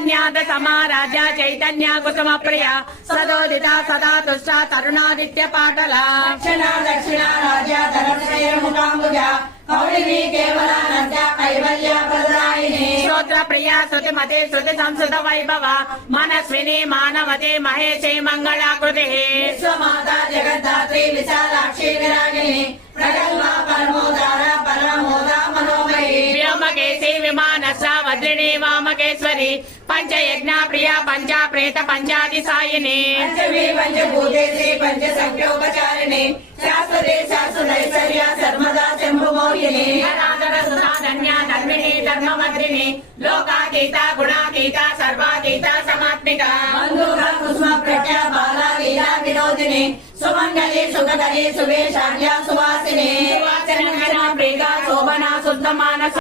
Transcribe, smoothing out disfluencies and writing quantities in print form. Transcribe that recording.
లావణ్యాద సమారాజ్య చైతన్య కుసుమ ప్రియ సదోదిత సదా తుష్ట తరుణాదిత్య పాటల దక్షిణ రాజ్య ధనశ్రేయ ముఖాంబుజ కౌళిని కేవల నద్య కైవల్య ప్రదాయిని శ్రోత్ర ప్రియ శృతిమతే శృతి సంస్కృత వైభవ మనస్విని మానవతే మహేశే మంగళాకృతి విశ్వమాత జగద్ధాత్రి విశాలాక్షి విరాగిని ప్రగల్భ పరమోదార పరమోద మనోమయీ వ్యోమకేశి విమానస వజ్రిణి వామకేశ్వరి పంచయజ్ఞ ప్రియ పంచ ప్రేత పంచాది సాయిని పంచమీ పంచభూతేసి పంచ సంఖ్యోపచారిణి శాశ్వతే శాశ్వతైశ్వర్య సర్వదా శంభుమోహిని ధన్య ధర్మిణి ధర్మమద్రిని లోకాతీత గుణాతీత సర్వాతీత సమాత్మిక బంధుర కుసుమ ప్రఖ్య బాల లీలా వినోదిని సుమంగళి సుగధరి సువేశార్య సువాసిని ప్రియ శోభన శుద్ధ మానస